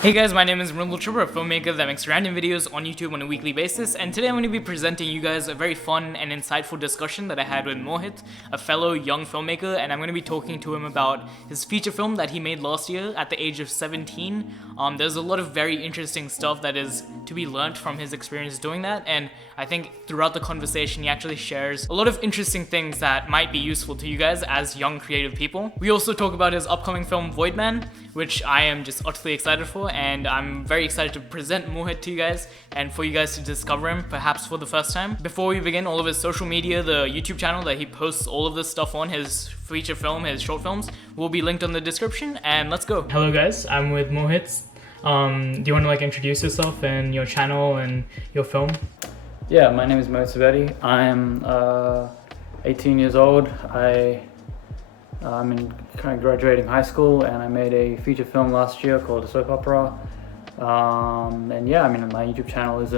Hey guys, my name is Mrindal Chopra, a filmmaker that makes random videos on YouTube on a weekly basis, and today I'm going to be presenting you guys a very fun and insightful discussion that I had with Mohit, a fellow young filmmaker, and I'm going to be talking to him about his feature film that he made last year at the age of 17. There's a lot of very interesting stuff that is to be learnt from his experience doing that, and I think throughout the conversation he actually shares a lot of interesting things that might be useful to you guys as young creative people. We also talk about his upcoming film Void Man, which I am just utterly excited for, and I'm very excited to present Mohit to you guys and for you guys to discover him perhaps for the first time. Before we begin, all of his social media, the YouTube channel that he posts all of this stuff on, his feature film, his short films, will be linked in the description, and let's go. Hello guys, I'm with Mohit. Do you want to introduce yourself and your channel and your film? Yeah, my name is Mohit Subedi. I'm 18 years old. I'm kind of graduating high school, and I made a feature film last year called a soap opera. And yeah, my YouTube channel it's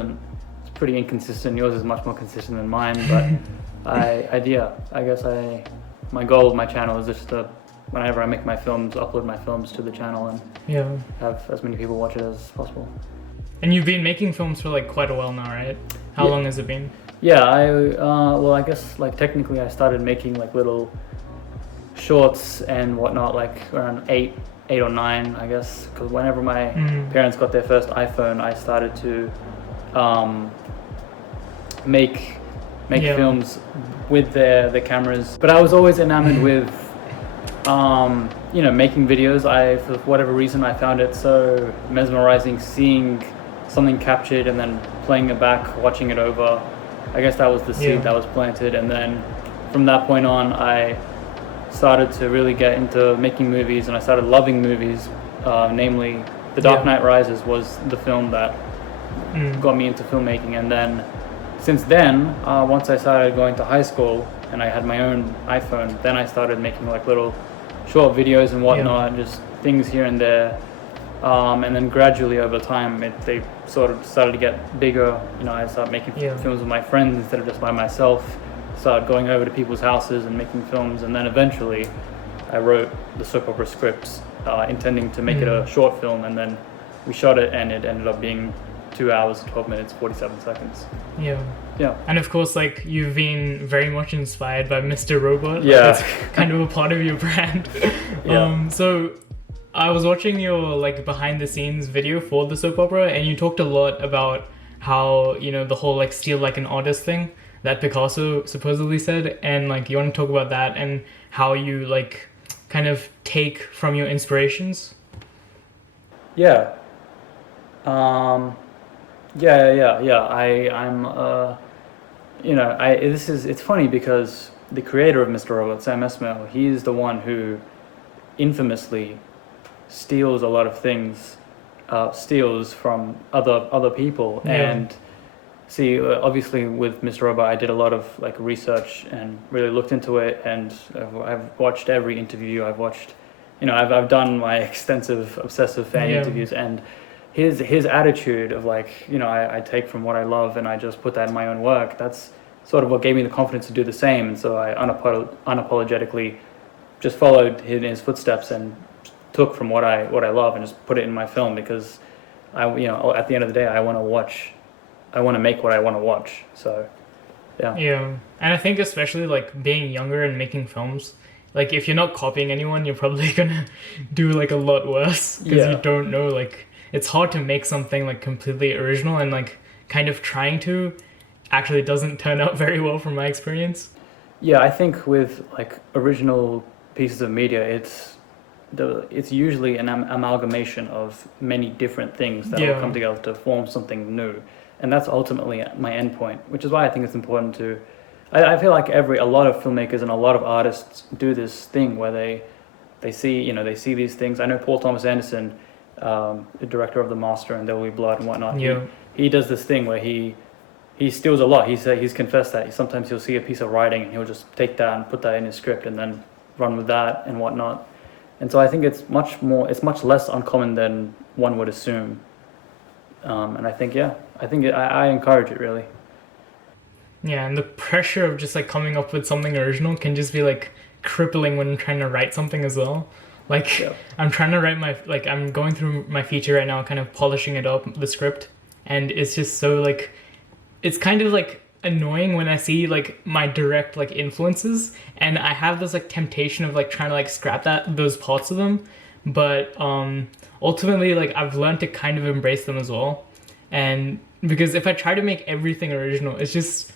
pretty inconsistent. Yours is much more consistent than mine, but I guess my goal of my channel is just to, whenever I make my films, upload my films to the channel and have as many people watch it as possible. And you've been making films for quite a while now, right? How long has it been? Yeah, I guess technically I started making little shorts and whatnot around 8 or 9, I guess, because whenever my parents got their first iPhone, I started to make films with their cameras. But I was always enamored with making videos. For whatever reason, I found it so mesmerizing seeing something captured and then playing it back, watching it over. I guess that was the seed that was planted, and then from that point on I started to really get into making movies, and I started loving movies. Namely, The Dark Knight Rises was the film that got me into filmmaking, and then since then, once I started going to high school and I had my own iPhone, then I started making little short videos and whatnot, just things here and there. And then gradually over time, they sort of started to get bigger. I started making films with my friends instead of just by myself. Started going over to people's houses and making films, and then eventually I wrote the soap opera scripts, intending to make it a short film, and then we shot it, and it ended up being 2 hours, 12 minutes, 47 seconds. Yeah. And of course, you've been very much inspired by Mr. Robot. Yeah. It's kind of a part of your brand. So I was watching your behind the scenes video for the soap opera, and you talked a lot about how, the whole steal like an artist thing that Picasso supposedly said, and you want to talk about that and how you kind of take from your inspirations. Yeah. It's funny because the creator of Mr. Robot, Sam Esmail, he's the one who infamously steals a lot of things, steals from other people. And see, obviously with Mr. Robot, I did a lot of research and really looked into it, and I've watched every interview. I've watched, I've done my extensive obsessive fan interviews, and his attitude of I take from what I love and I just put that in my own work. That's sort of what gave me the confidence to do the same, and so I unapologetically just followed in his footsteps and took from what I love and just put it in my film, because at the end of the day, I want to make what I want to watch. So and I think especially being younger and making films, if you're not copying anyone, you're probably gonna do a lot worse, because you don't know, it's hard to make something completely original, and kind of trying to actually doesn't turn out very well from my experience. I think with original pieces of media, it's usually an amalgamation of many different things that will come together to form something new, and that's ultimately my end point, which is why I think it's important to. I feel a lot of filmmakers and a lot of artists do this thing where they see these things. I know Paul Thomas Anderson, the director of The Master and There Will Be Blood and whatnot. He does this thing where he steals a lot. He's confessed that sometimes he'll see a piece of writing and he'll just take that and put that in his script and then run with that and whatnot. And so I think it's much less uncommon than one would assume. And I think I encourage it, really. Yeah, and the pressure of just coming up with something original can just be crippling when trying to write something as well. Like Yeah. I'm trying to write I'm going through my feature right now, kind of polishing it up, the script, and it's just so like, it's kind of like annoying when I see like my direct like influences, and I have this like temptation of like trying to like scrap those parts of them, but ultimately like I've learned to kind of embrace them as well, and because if I try to make everything original, it's just,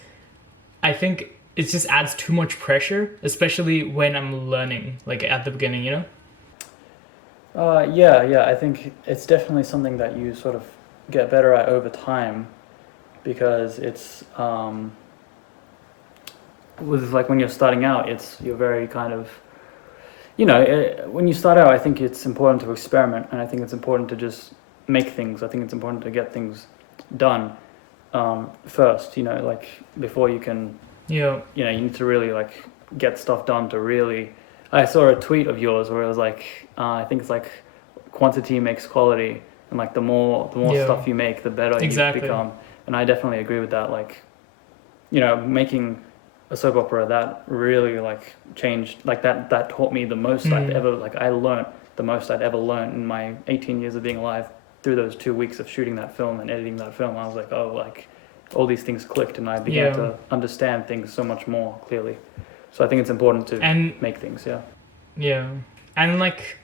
I think it just adds too much pressure, especially when I'm learning like at the beginning, you know. Yeah. I think it's definitely something that you sort of get better at over time, because it's with like when you're starting out, you're very kind of, when you start out, I think it's important to experiment, and I think it's important to just make things. I think it's important to get things done first, like before you can, Yeah. you need to really like get stuff done to really. I saw a tweet of yours where it was like, I think it's like quantity makes quality, and like the more Yeah. stuff you make, the better Exactly. you become. And I definitely agree with that. Like, making a soap opera, that really like changed, like that taught me the most I'd ever, like I learned the most I'd ever learned in my 18 years of being alive through those 2 weeks of shooting that film and editing that film. I was like, oh, like all these things clicked, and I began to understand things so much more clearly. So I think it's important to make things, Yeah. And like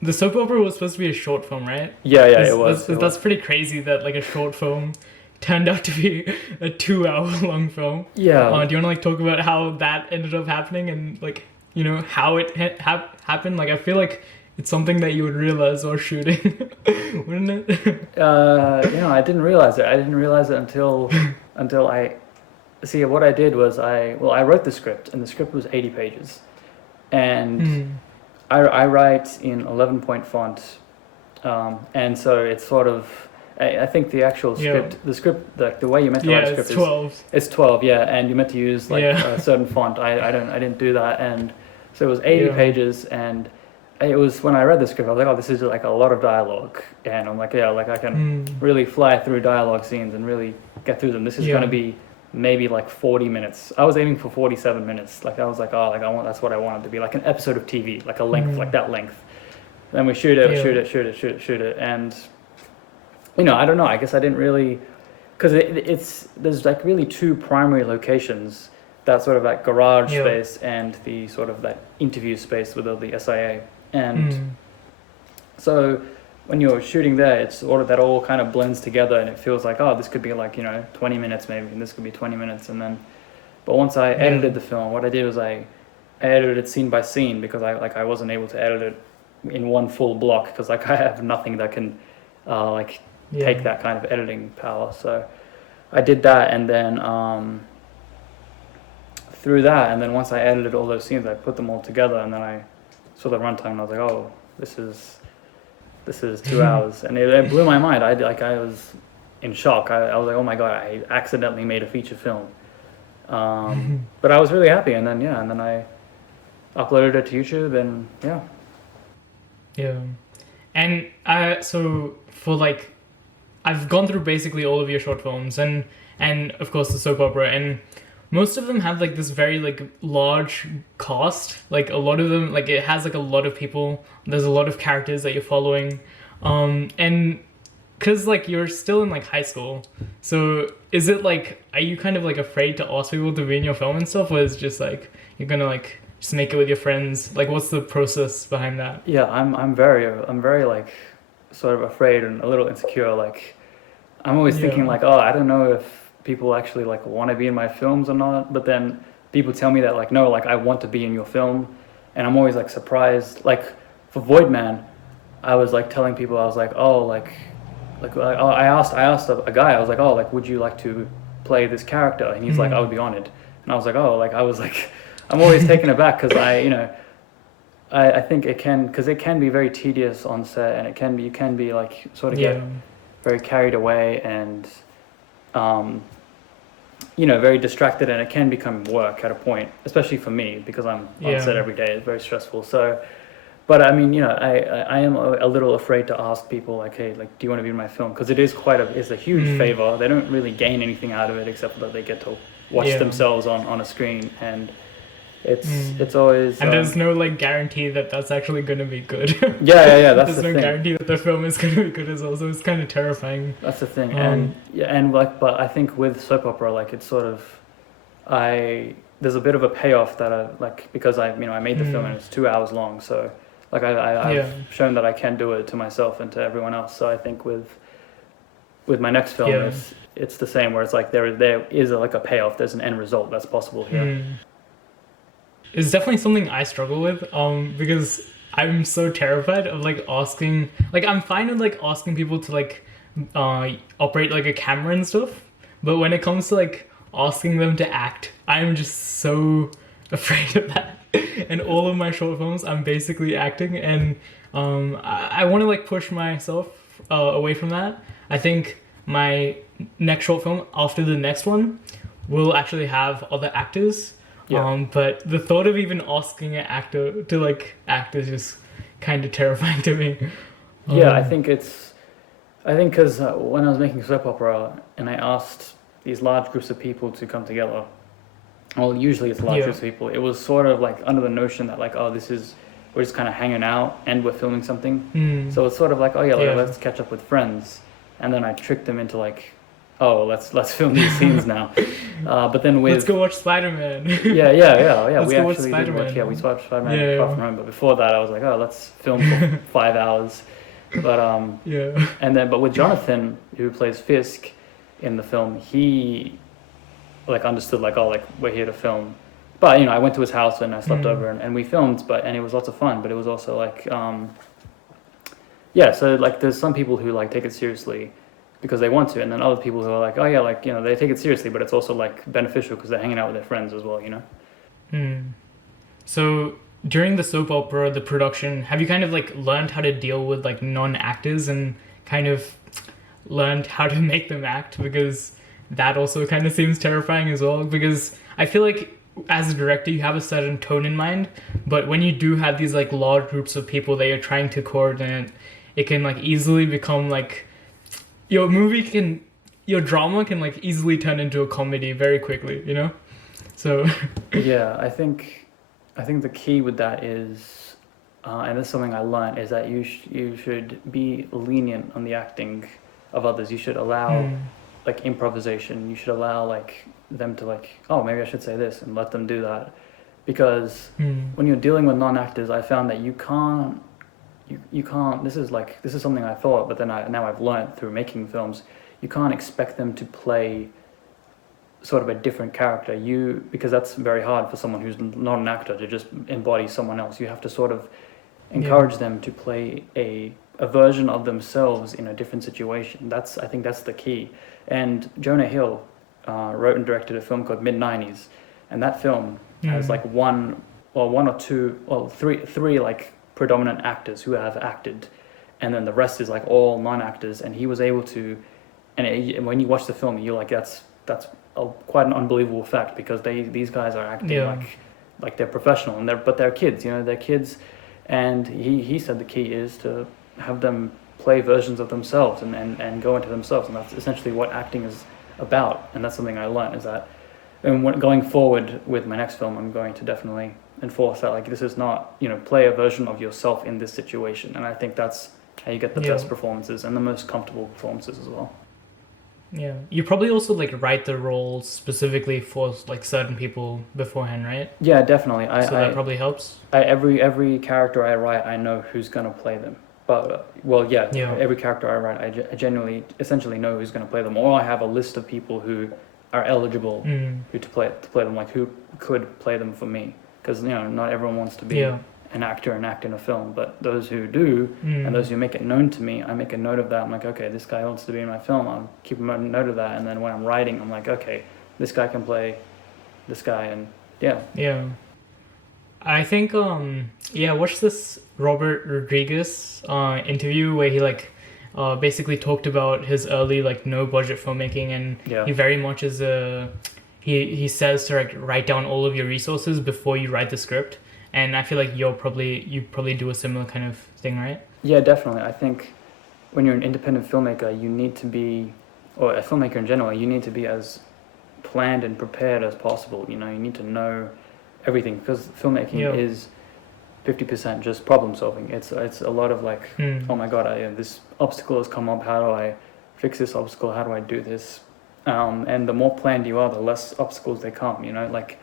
the soap opera was supposed to be a short film, right? Yeah, it was. That's pretty crazy that like a short film turned out to be a 2 hour long film. Yeah. Do you want to like talk about how that ended up happening, and like, how it happened? Like I feel like it's something that you would realize while shooting, wouldn't it? I didn't realize it. I didn't realize it until I see. What I did was I wrote the script, and the script was 80 pages, and I write in 11-point font, and so it's sort of. I think the actual script, the way you're meant to write a script it's 12. It's 12, and you're meant to use like a certain font. I didn't do that, and so it was 80 pages, and it was, when I read the script, I was like, oh, this is like a lot of dialogue, and I'm like, like I can really fly through dialogue scenes and really get through them. This is going to be maybe like 40 minutes. I was aiming for 47 minutes. Like I was like, oh, like that's what I wanted to be, like an episode of TV, like a length, like that length. Then we shoot it, and I don't know. I guess I didn't really, because there's like really two primary locations, that sort of that garage space and the sort of that interview space with the SIA. And so when you're shooting there, it's that all kind of blends together, and it feels like, oh, this could be like 20 minutes maybe, and this could be 20 minutes, and then, but once I edited the film, what I did was I edited it scene by scene, because I wasn't able to edit it in one full block, because like I have nothing that can take that kind of editing power. So I did that, and then through that, and then once I edited all those scenes, I put them all together, and then I saw the runtime, and I was like, oh, this is 2 hours, and it blew my mind. I was in shock. I was like, oh my god, I accidentally made a feature film. But I was really happy, and then I uploaded it to YouTube, and and so for like, I've gone through basically all of your short films, and of course the soap opera, and most of them have like this very like large cast. Like a lot of them, like it has like a lot of people. There's a lot of characters that you're following, and because like you're still in like high school, so is it like, are you kind of like afraid to ask people to be in your film and stuff, or is it just like you're gonna like just make it with your friends? Like what's the process behind that? Yeah, I'm very like sort of afraid and a little insecure. Like I'm always thinking like, oh, I don't know if people actually like want to be in my films or not, but then people tell me that like, no, like I want to be in your film, and I'm always like surprised. Like for Void Man, I was like telling people, I was like, oh, I asked a guy, I was like, oh, like would you like to play this character? And he's like, I would be honored. And I was like, oh, like I was like, I'm always taken aback, because I think it can be very tedious on set, and you can be like sort of get very carried away, and very distracted, and it can become work at a point, especially for me, because I'm on set every day. It's very stressful. So, but I mean, I am a little afraid to ask people like, hey, like, do you want to be in my film? Because it's a huge favor. They don't really gain anything out of it, except that they get to watch themselves on a screen. And It's always And there's no like guarantee that that's actually going to be good. yeah. That's There's the no thing. guarantee that the film is going to be good as well. So it's kind of terrifying. That's the thing. And like, but I think with soap opera, like it's sort of, there's a bit of a payoff that I like because I made the film and it's 2 hours long. So like I've shown that I can do it to myself and to everyone else. So I think with my next film, it's the same where it's like there is like a payoff. There's an end result that's possible here. It's definitely something I struggle with, because I'm so terrified of like asking, like I'm fine with like asking people to like operate like a camera and stuff, but when it comes to like asking them to act, I'm just so afraid of that. And all of my short films, I'm basically acting, and I want to like push myself away from that. I think my next short film after the next one will actually have other actors. But the thought of even asking an actor to like act is just kind of terrifying to me. I think because when I was making soap opera and I asked these large groups of people to come together, well, usually it's large groups of people. It was sort of like under the notion that like, oh, we're just kind of hanging out and we're filming something. So it's sort of like, oh yeah, let's catch up with friends. And then I tricked them into like, oh, let's film these scenes now. But then let's go watch Spider-Man. Yeah. Let's we go watch actually Spider-Man. did watch. We watched Spider-Man Far From Home. But before that, I was like, oh, let's film for 5 hours. But but with Jonathan, who plays Fisk in the film, he like understood like, oh, like we're here to film. But I went to his house and I slept over and we filmed. And it was lots of fun. But it was also like so like there's some people who like take it seriously because they want to, and then other people who are like, oh yeah, like they take it seriously, but it's also like beneficial because they're hanging out with their friends as well, So during the soap opera, the production, have you kind of like learned how to deal with like non-actors and kind of learned how to make them act? Because that also kind of seems terrifying as well, because I feel like as a director you have a certain tone in mind, but when you do have these like large groups of people that you're trying to coordinate, it can like easily become like your drama can like easily turn into a comedy very quickly, So I think the key with that is, and this is something I learned, is that you should be lenient on the acting of others. You should allow like improvisation. You should allow like them to like, oh, maybe I should say this, and let them do that. Because when you're dealing with non-actors, I found that you can't. This is something I thought, but then now I've learned through making films. You can't expect them to play sort of a different character. Because that's very hard for someone who's not an actor to just embody someone else. You have to sort of encourage them to play a version of themselves in a different situation. I think that's the key. And Jonah Hill wrote and directed a film called Mid-90s, and that film has like one or two, well, three like predominant actors who have acted, and then the rest is like all non-actors. And he was able to, and when you watch the film, you're like, that's quite an unbelievable fact, because these guys are acting like they're professional, and they're kids, they're kids. And he said the key is to have them play versions of themselves and go into themselves, and that's essentially what acting is about. And that's something I learned, is that, and going forward with my next film, I'm going to definitely enforce that, like, this is not, play a version of yourself in this situation. And I think that's how you get the best performances and the most comfortable performances as well. Yeah, you probably also like write the roles specifically for like certain people beforehand, right? Yeah, definitely. That probably helps. Every character I write, I know who's gonna play them. But every character I write, I genuinely, essentially know who's gonna play them, or I have a list of people who are eligible who to play them, like who could play them for me. Because not everyone wants to be an actor and act in a film, but those who do and those who make it known to me, I make a note of that. I'm like, okay, this guy wants to be in my film. I'll keep a note of that, and then when I'm writing, I'm like, okay, this guy can play this guy, and I think watch this Robert Rodriguez interview where he like basically talked about his early like no budget filmmaking, and he very much is he says to like write down all of your resources before you write the script. And I feel like you probably do a similar kind of thing, right? Yeah, definitely. I think when you're an independent filmmaker, you need to be, or a filmmaker in general, you need to be as planned and prepared as possible. You need to know everything, because filmmaking Yeah. is 50% just problem solving. It's a lot of like, oh my god, this obstacle has come up. How do I fix this obstacle? How do I do this? And the more planned you are, the less obstacles they come. You know, like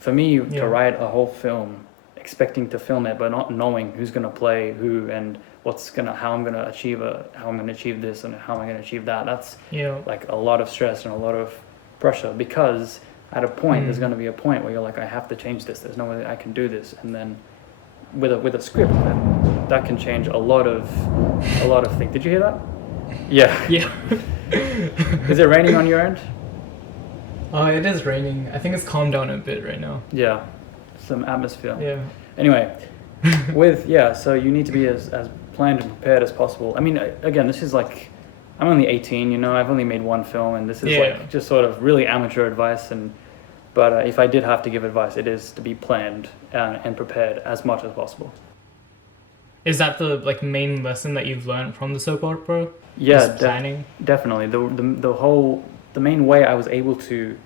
for me to write a whole film, expecting to film it, but not knowing who's gonna play who and how I'm gonna achieve this and how am I gonna achieve that. That's like a lot of stress and a lot of pressure, because at a point there's gonna be a point where you're like, I have to change this. There's no way I can do this, and then with a script that can change a lot of things. Did you hear that? Yeah. Yeah. Is it raining on your end? It is raining. I think it's calmed down a bit right now. Yeah. Some atmosphere. Yeah. Anyway, so you need to be as planned and prepared as possible. I mean, again, this is like, I'm only 18, you know, I've only made one film, and this is like just sort of really amateur advice. But if I did have to give advice, it is to be planned and prepared as much as possible. Is that the like main lesson that you've learned from the soap opera? Yeah, planning. Definitely. The main way I was able to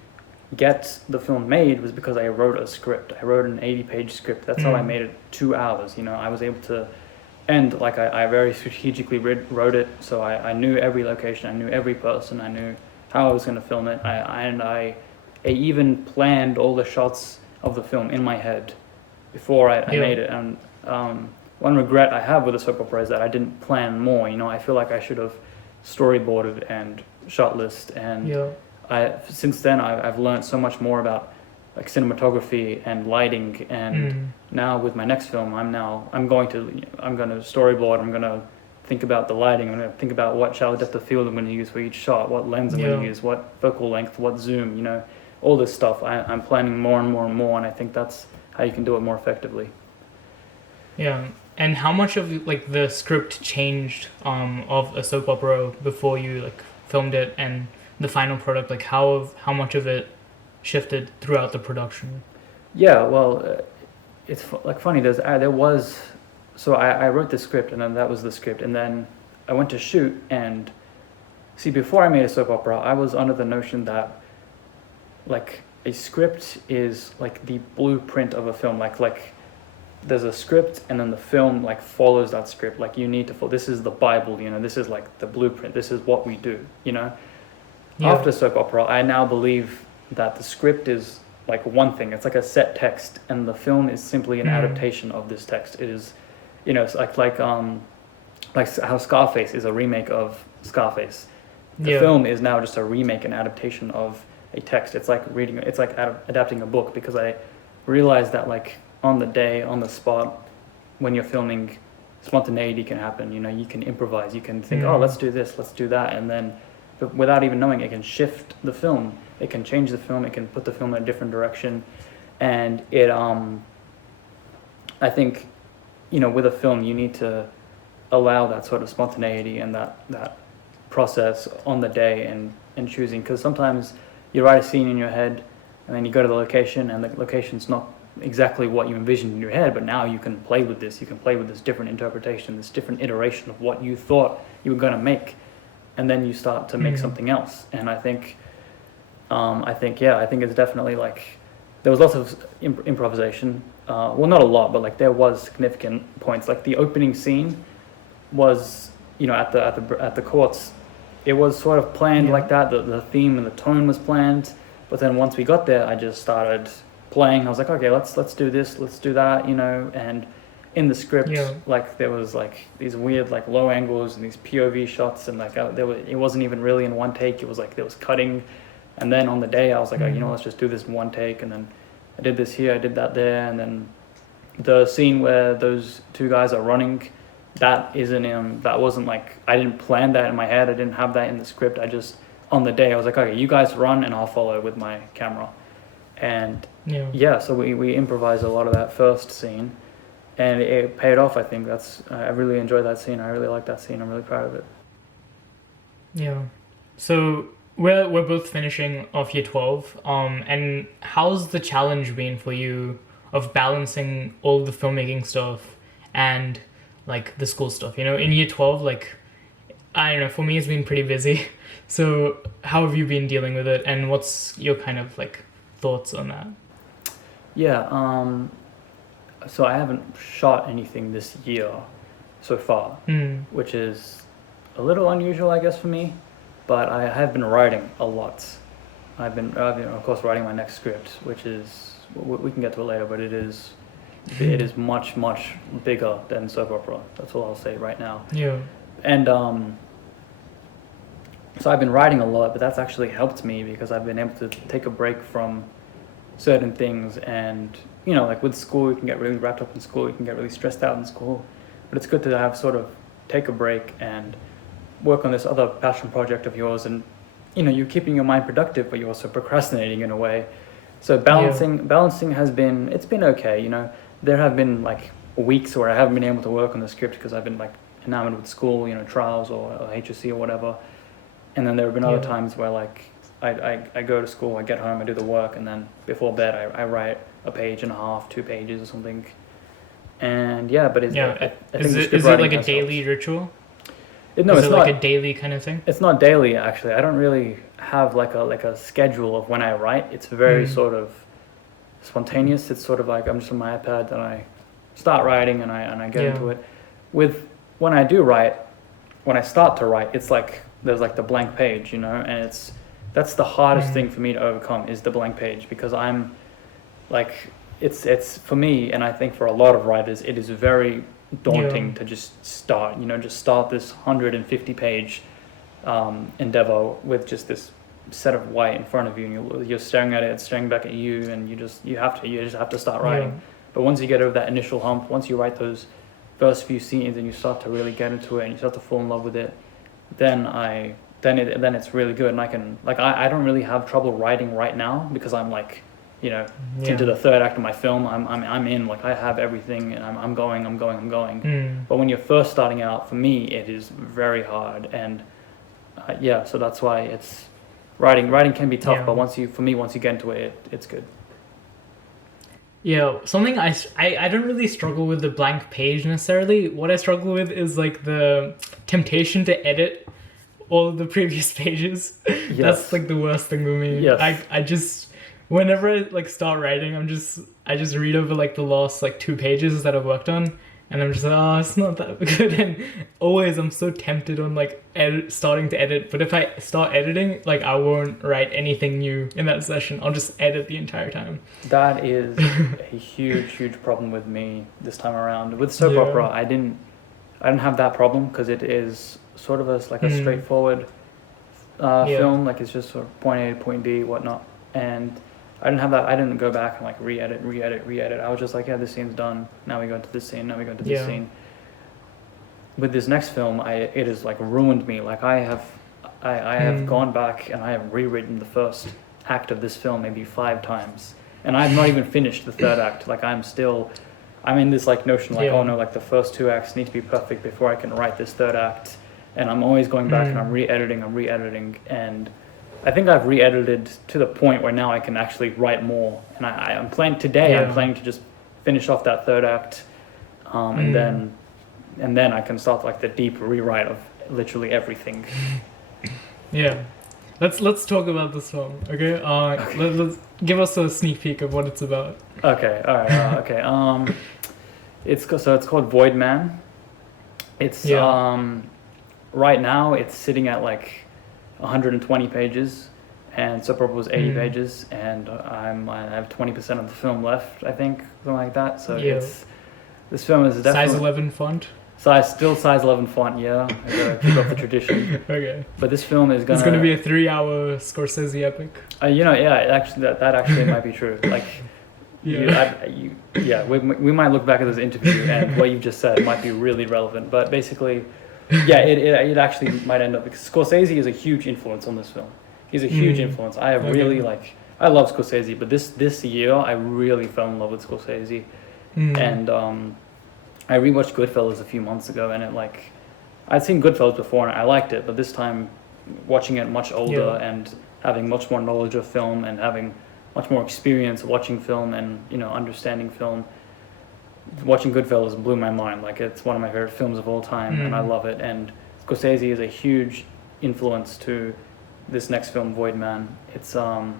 get the film made was because I wrote a script. I wrote an 80-page script. That's how I made it 2 hours. You know, I was able to, and like I very strategically wrote it, so I knew every location, I knew every person, I knew how I was going to film it. I even planned all the shots of the film in my head before I made it. And one regret I have with the soap opera is that I didn't plan more. You know, I feel like I should have storyboarded and shot list, and since then I've learned so much more about like cinematography and lighting, and now with my next film I'm going to storyboard. I'm going to think about the lighting. I'm going to think about what shallow depth of field I'm going to use for each shot, what lens I'm going to use, what focal length, what zoom, you know, all this stuff. I'm planning more and more and more, and I think that's how you can do it more effectively. Yeah. And how much of like the script changed of a soap opera before you like filmed it, and the final product, like how much of it shifted throughout the production? Yeah, well, it's like funny. So I wrote the script, and then that was the script, and then I went to shoot. And see, before I made a soap opera, I was under the notion that like a script is like the blueprint of a film. Like there's a script, and then the film like follows that script. Like you need to this is the Bible, you know, this is like the blueprint, this is what we do, you know. After soap opera, I now believe that the script is like one thing. It's like a set text, and the film is simply an adaptation of this text. It is, you know, it's like how Scarface is a remake of Scarface. The film is now just a remake and adaptation of a text. It's like adapting a book, because I realized that like on the day, on the spot, when you're filming, spontaneity can happen. You know, you can improvise. You can think, oh, let's do this, let's do that, and then without even knowing, it can shift the film. It can change the film. It can put the film in a different direction, and it I think, you know, with a film, you need to allow that sort of spontaneity and that process on the day and choosing, because sometimes you write a scene in your head, and then you go to the location, and the location's not exactly what you envisioned in your head, but now you can play with this. You can play with this different interpretation, this different iteration of what you thought you were going to make, and then you start to make something else. And I think it's definitely like there was lots of improvisation. Well, not a lot, but like there was significant points. Like the opening scene was, you know, at the courts, it was sort of planned like that. The theme and the tone was planned, but then once we got there, I just started playing. I was like, okay, let's do this, let's do that, you know. And in the script, like there was like these weird like low angles and these POV shots, and like it wasn't even really in one take. It was like there was cutting, and then on the day I was like, oh, you know, let's just do this in one take. And then I did this here, I did that there, and then the scene where those two guys are running, that wasn't like, I didn't plan that in my head. I didn't have that in the script. I just, on the day, I was like, okay, you guys run and I'll follow with my camera. And so we improvised a lot of that first scene, and it paid off. I think I really enjoyed that scene. I really like that scene. I'm really proud of it. Yeah. So we're both finishing off year 12. And how's the challenge been for you of balancing all the filmmaking stuff and like the school stuff? You know, in year 12, like, I don't know, for me it's been pretty busy. So how have you been dealing with it, and what's your kind of like thoughts on that? Yeah. So I haven't shot anything this year so far, which is a little unusual, I guess, for me. But I have been writing a lot. I've been, of course, writing my next script, which is we can get to it later, but it is much bigger than soap opera. That's all I'll say right now. Yeah. And so I've been writing a lot, but that's actually helped me because I've been able to take a break from certain things. And like with school, you can get really wrapped up in school, you can get really stressed out in school, but it's good to have sort of take a break and work on this other passion project of yours. And you're keeping your mind productive, but you're also procrastinating in a way. So balancing has been, it's been okay. There have been like weeks where I haven't been able to work on the script because I've been like enamored with school, trials or HSC or whatever. And then there have been other times where like I go to school, I get home, I do the work, and then before bed I write a page and a half, 2 pages or something. And but is it like a daily ritual? No, is it's it not like a daily kind of thing? It's not daily, actually. I don't really have like a schedule of when I write. It's very sort of spontaneous. It's sort of like I'm just on my iPad and I start writing and I get into it. When I do write, when I start to write, it's like there's like the blank page, and that's the hardest thing for me to overcome is the blank page, because I'm like it's for me, and I think for a lot of writers, it is very daunting to just start this 150 page endeavor with just this set of white in front of you, and you're staring at it, it's staring back at you, and you just have to start writing. But once you get over that initial hump, once you write those first few scenes and you start to really get into it and you start to fall in love with it, then it's really good. And I don't really have trouble writing right now because I'm like into the third act of my film. I'm in, like I have everything and I'm going. But when you're first starting out, for me it is very hard. And so that's why it's writing can be tough, but once you get into it, it's good. Yeah, something I don't really struggle with the blank page necessarily. What I struggle with is like the temptation to edit all of the previous pages. Yes. That's like the worst thing for me. Yes. I just, whenever I like start writing, I just read over like the last like 2 pages that I've worked on, and I'm just like, it's not that good. And always I'm so tempted on like starting to edit, but if I start editing, like I won't write anything new in that session. I'll just edit the entire time. That is a huge problem with me this time around. With soap opera, I didn't have that problem because it is sort of a straightforward film. Like it's just sort of point A to point B, whatnot. And I didn't have that. I didn't go back and like re-edit. I was just like, this scene's done. Now we go into this scene. Now we go into this scene. With this next film, it has like ruined me. Like I have gone back and I have rewritten the first act of this film maybe 5 times, and I've not even finished the third act. Like I'm in this like notion like, oh no, like the first 2 acts need to be perfect before I can write this third act, and I'm always going back and I'm re-editing, and I think I've re-edited to the point where now I can actually write more. And I'm planning to just finish off that third act, and then I can start like the deep rewrite of literally everything. Yeah, let's talk about this film. Okay, let's give us a sneak peek of what it's about. Okay, all right, okay. It's called Void Man. It's right now it's sitting at like 120 pages, and soap opera was 80 pages, and I have 20% of the film left, I think, something like that. So this film is definitely size 11 font. Size 11 font. Yeah, I gotta keep up the tradition. Okay. But this film is It's gonna be a 3-hour Scorsese epic. Actually, that actually might be true. Like, we might look back at this interview and what you just said might be really relevant. But basically, it actually might end up, because Scorsese is a huge influence on this film. He's a huge influence. I love Scorsese, but this year I really fell in love with Scorsese. And I rewatched Goodfellas a few months ago, and I'd seen Goodfellas before and I liked it, but this time watching it much older and having much more knowledge of film and having much more experience watching film and understanding film, watching Goodfellas blew my mind. Like, it's one of my favorite films of all time, and I love it. And Scorsese is a huge influence to this next film, Void Man. It's I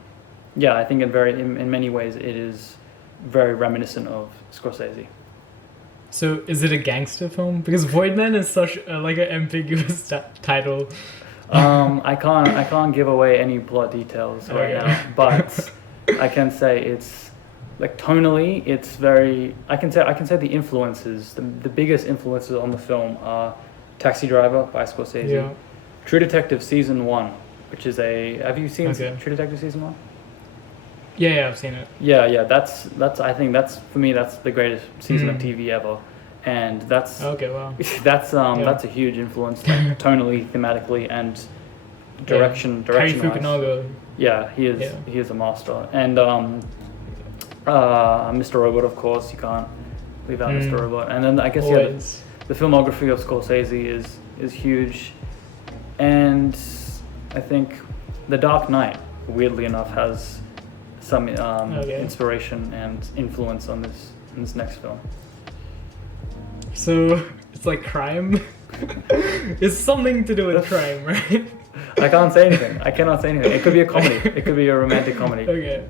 think in many ways it is very reminiscent of Scorsese. So is it a gangster film? Because Voidman is such like an ambiguous title. I can't give away any plot details right now, but I can say it's like tonally, it's very. I can say the influences, the biggest influences on the film are Taxi Driver by Scorsese, Yeah. True Detective season 1, which is a. Have you seen Okay. True Detective season 1? Yeah, I've seen it. Yeah. That's. I think that's for me. That's the greatest season of TV ever, and that's. Okay, wow. That's a huge influence, like, tonally, thematically, and direction. Cary Direction. Fukunaga. Yeah, he is. Yeah. He is a master, and Mr. Robot, of course, you can't leave out Mr. Robot, and then I guess Always. the filmography of Scorsese is huge, and I think The Dark Knight, weirdly enough, has some inspiration and influence on this next film. So it's like crime. It's something to do with crime, right? I can't say anything. I cannot say anything. It could be a comedy. It could be a romantic comedy. Okay.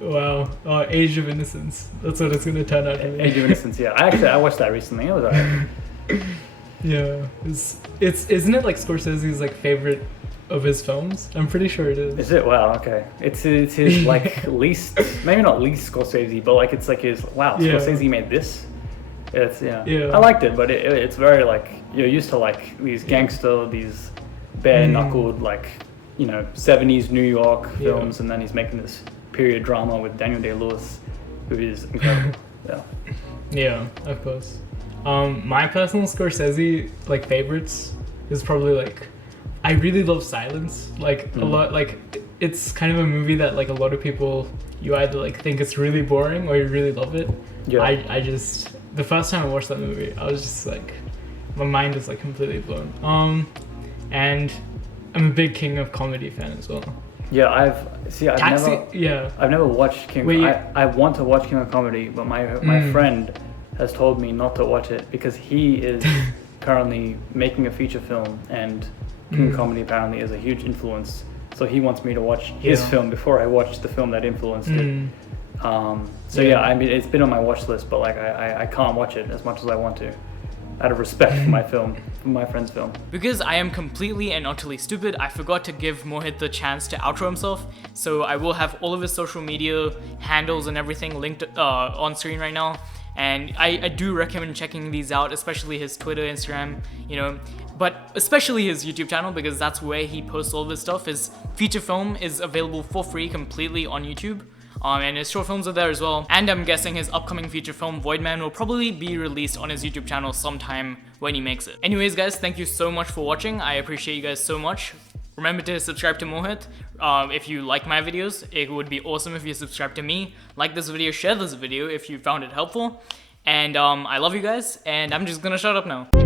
Wow. Age of Innocence. That's what it's gonna turn out to be. Age of Innocence. Yeah, I watched that recently. It was alright. Yeah. It's isn't it like Scorsese's like favorite of his films? I'm pretty sure it is. Is it? Wow. Okay. It's his like least, maybe not least Scorsese, but like it's like his wow. Yeah. Scorsese made this. It's Yeah. I liked it, but it's very like you're used to like these gangster, these bare knuckled like 70s New York films, and then he's making this period drama with Daniel Day-Lewis, who is incredible. Yeah. Yeah, of course. My personal Scorsese like favorites is probably like I really love Silence. Like a lot. Like it's kind of a movie that like a lot of people you either like think it's really boring or you really love it. Yeah. I just the first time I watched that movie, I was just like my mind is like completely blown. And I'm a big King of Comedy fan as well. Yeah, I've never watched King. Wait, I want to watch King of Comedy, but my friend has told me not to watch it because he is currently making a feature film, and King of Comedy apparently is a huge influence. So he wants me to watch his film before I watch the film that influenced it. I mean, it's been on my watch list, but like I can't watch it as much as I want to, out of respect for my friend's film. Because I am completely and utterly stupid, I forgot to give Mohit the chance to outro himself, so I will have all of his social media handles and everything linked on screen right now. And I do recommend checking these out, especially his Twitter, Instagram, but especially his YouTube channel, because that's where he posts all of his stuff. His feature film is available for free completely on YouTube. And his short films are there as well. And I'm guessing his upcoming feature film, Voidman, will probably be released on his YouTube channel sometime when he makes it. Anyways, guys, thank you so much for watching. I appreciate you guys so much. Remember to subscribe to Mohit if you like my videos. It would be awesome if you subscribe to me. Like this video, share this video if you found it helpful. And I love you guys, and I'm just gonna shut up now.